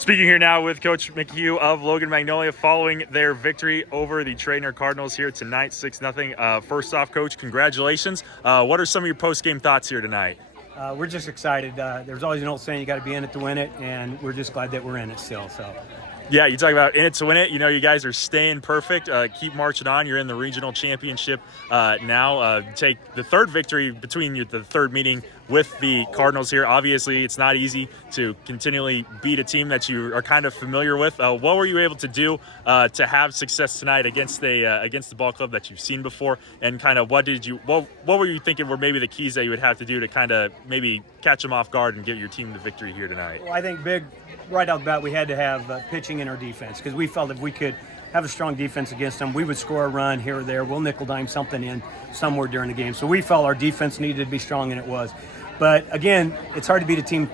Speaking here now with Coach McHugh of Logan-Magnolia following their victory over the Treynor Cardinals here tonight, 6-0. First off, Coach, congratulations. What are some of your post-game thoughts here tonight? We're just excited. There's always an old saying, you got to be in it to win it, and we're just glad that we're in it still. So. Yeah, you talk about in it to win it. You know, you guys are staying perfect. Keep marching on. You're in the regional championship now. Take the third victory between the third meeting with the Cardinals here. Obviously, it's not easy to continually beat a team that you are kind of familiar with. What were you able to do to have success tonight against the ball club that you've seen before? And kind of what were you thinking were maybe the keys that you would have to do to kind of maybe catch them off guard and give your team the victory here tonight? Well, I think right out the bat, we had to have pitching in our defense because we felt if we could have a strong defense against them, we would score a run here or there. We'll nickel dime something in somewhere during the game. So we felt our defense needed to be strong, and it was. But again, it's hard to beat a team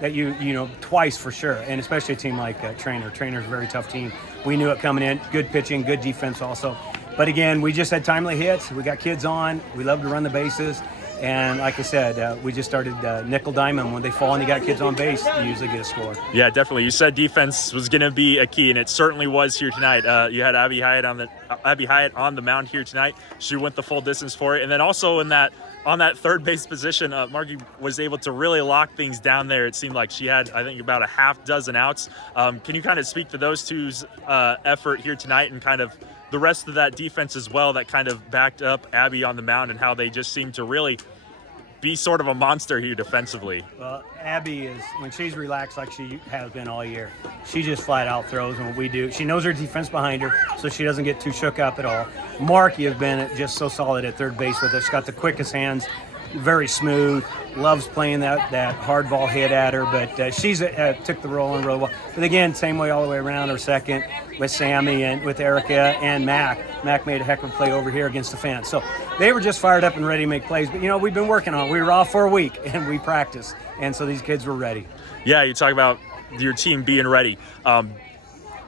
that you know twice for sure, and especially a team like Treynor. Treynor's a very tough team. We knew it coming in. Good pitching, good defense also. But again, we just had timely hits. We got kids on. We love to run the bases. And like I said, we just started nickel diamond. When they fall and you got kids on base, you usually get a score. Yeah, definitely. You said defense was going to be a key, and it certainly was here tonight. You had Abby Hyatt on the mound here tonight. She went the full distance for it, and then also on that third base position, Margie was able to really lock things down there. It seemed like she had, I think, about a half dozen outs. Can you kind of speak to those two's effort here tonight and kind of the rest of that defense as well that kind of backed up Abby on the mound and how they just seemed to really be sort of a monster here defensively? Well, Abby is, when she's relaxed like she has been all year, she just flat out throws, and what we do, she knows her defense behind her, so she doesn't get too shook up at all. Marky has been just so solid at third base with us. Got the quickest hands, very smooth, loves playing that hard ball hit at her, but she's took the role and really well. But again, same way all the way around, her second with Sammy and with Erica and Mac. Mac made a heck of a play over here against the fence. So they were just fired up and ready to make plays. But, you know, we've been working on it. We were off for a week, and we practiced. And so these kids were ready. Yeah, you talk about your team being ready.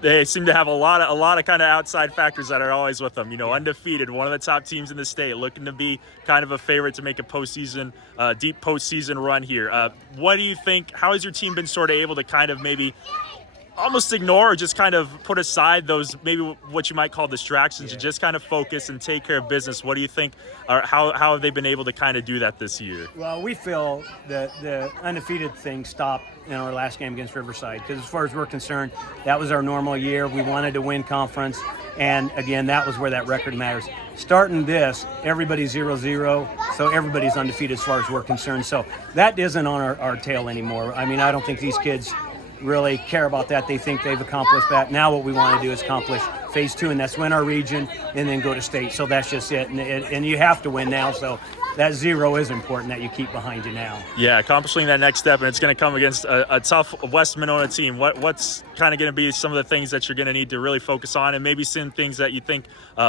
They seem to have a lot of kind of outside factors that are always with them. You know, undefeated, one of the top teams in the state, looking to be kind of a favorite to make a deep postseason run here. What do you think? How has your team been sort of able to kind of maybe almost ignore or just kind of put aside those maybe what you might call distractions and just kind of focus and take care of business? What do you think, or how have they been able to kind of do that this year? Well, we feel that the undefeated thing stopped in our last game against Riverside because as far as we're concerned, that was our normal year. We wanted to win conference, and again, that was where that record matters. Starting this, everybody's 0-0, so everybody's undefeated as far as we're concerned. So that isn't on our tail anymore. I mean, I don't think these kids really care about that. They think they've accomplished that. Now what we want to do is accomplish phase 2, and that's win our region and then go to state. So that's just it. And you have to win now. So that 0 is important that you keep behind you now. Yeah, accomplishing that next step, and it's going to come against a tough West Monona team. What's kind of going to be some of the things that you're going to need to really focus on, and maybe some things that you think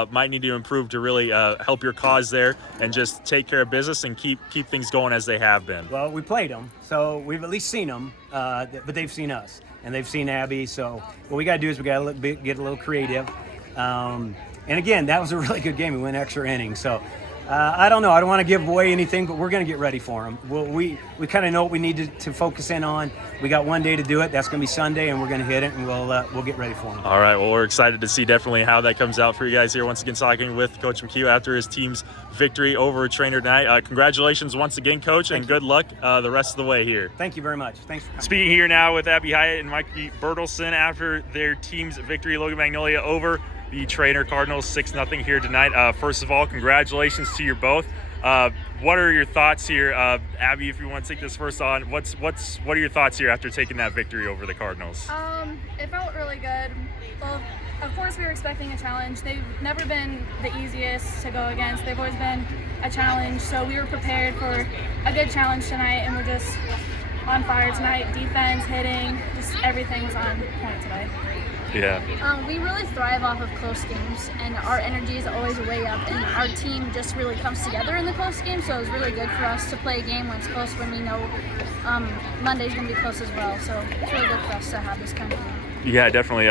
might need to improve to really help your cause there and just take care of business and keep things going as they have been? Well, we played them, so we've at least seen them, but they've seen us, and they've seen Abby. So what we got to do is we got to get a little creative. And again, that was a really good game. We went extra innings, so. I don't know. I don't want to give away anything, but we're going to get ready for them. We kind of know what we need to focus in on. We got one day to do it. That's going to be Sunday, and we're going to hit it, and we'll get ready for them. All right. Well, we're excited to see definitely how that comes out for you guys here. Once again, talking with Coach McHugh after his team's victory over Treynor tonight. Congratulations once again, Coach, and good luck the rest of the way here. Thank you very much. Thanks for coming. Speaking here now with Abby Hyatt and Mikey Bertelson after their team's victory, Logan-Magnolia over the Treynor Cardinals 6-0 here tonight. First of all, congratulations to you both. What are your thoughts here, Abby? If you want to take this first on, what are your thoughts here after taking that victory over the Cardinals? It felt really good. Well, of course, we were expecting a challenge. They've never been the easiest to go against. They've always been a challenge, so we were prepared for a good challenge tonight, and we're just on fire tonight. Defense, hitting, just everything was on point today. Yeah. We really thrive off of close games, and our energy is always way up, and our team just really comes together in the close game, so it was really good for us to play a game when it's close, when we know Monday's going to be close as well, so it's really good for us. us to have this kind of game. Yeah, definitely.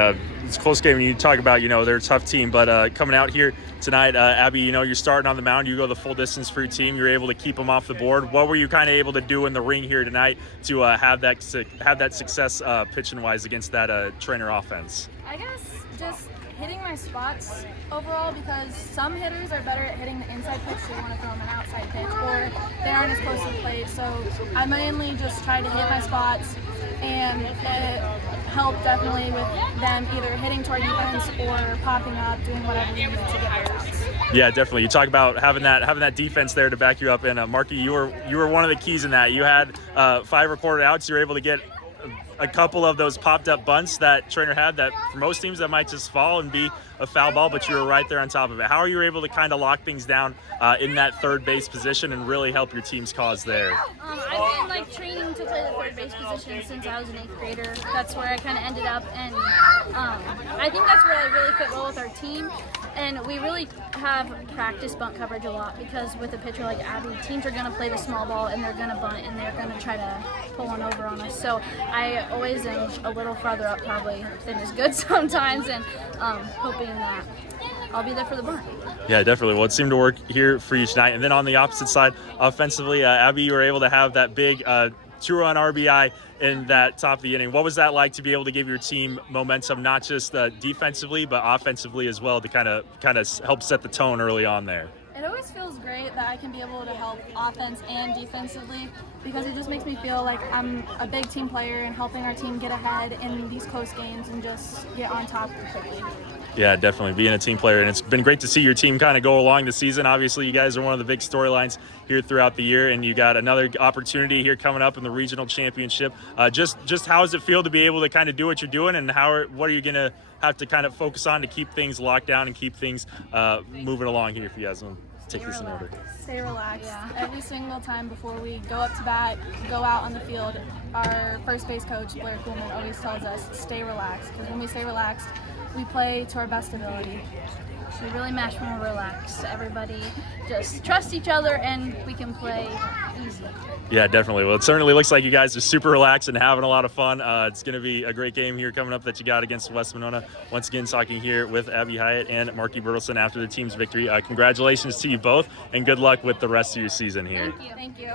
It's a close game. You talk about, they're a tough team, but coming out here tonight, Abby, you're starting on the mound. You go the full distance for your team. You're able to keep them off the board. What were you kind of able to do in the ring here tonight to have that success pitching wise against that Treynor offense? I guess just hitting my spots overall, because some hitters are better at hitting the inside pitch. They want to throw them an outside pitch, or they aren't as close to the plate. So I mainly just try to hit my spots, and it helped definitely with them either hitting toward defense or popping up, doing whatever we needed to get their outs. Yeah, definitely. You talk about having that defense there to back you up, and Marky, you were one of the keys in that. You had 5 recorded outs. You were able to get a couple of those popped up bunts that Treynor had that for most teams that might just fall and be a foul ball, but you were right there on top of it. How are you able to kind of lock things down in that third base position and really help your team's cause there? I've been training to play the third base position since I was an 8th grader. That's where I kind of ended up, and I think that's where I really fit well with our team. And we really have practiced bunt coverage a lot, because with a pitcher like Abby, teams are going to play the small ball and they're going to bunt and they're going to try to pull one over on us. So I always am a little farther up probably than is good sometimes, and hoping that I'll be there for the bunt. Yeah, definitely. Well, it seemed to work here for you tonight. And then on the opposite side, offensively, Abby, you were able to have that big 2-run RBI in that top of the inning. What was that like to be able to give your team momentum, not just defensively, but offensively as well, to kind of help set the tone early on there? It always feels great that I can be able to help offense and defensively, because it just makes me feel like I'm a big team player and helping our team get ahead in these close games and just get on top quickly. Yeah, definitely being a team player, and it's been great to see your team kind of go along the season. Obviously, you guys are one of the big storylines here throughout the year, and you got another opportunity here coming up in the regional championship. Just how does it feel to be able to kind of do what you're doing, and what are you going to have to kind of focus on to keep things locked down and keep things moving along here, if you guys want to take this in order? Stay relaxed. Yeah. Every single time before we go up to bat, go out on the field, our first base coach, Blair Kuhlman, always tells us, stay relaxed, because when we stay relaxed, we play to our best ability. We really match when we're relaxed. Everybody just trust each other and we can play easy. Yeah, definitely. Well, it certainly looks like you guys are super relaxed and having a lot of fun. It's going to be a great game here coming up that you got against West Monona. Once again, talking here with Abby Hyatt and Marky Bertelson after the team's victory. Congratulations to you both, and good luck with the rest of your season here. Thank you.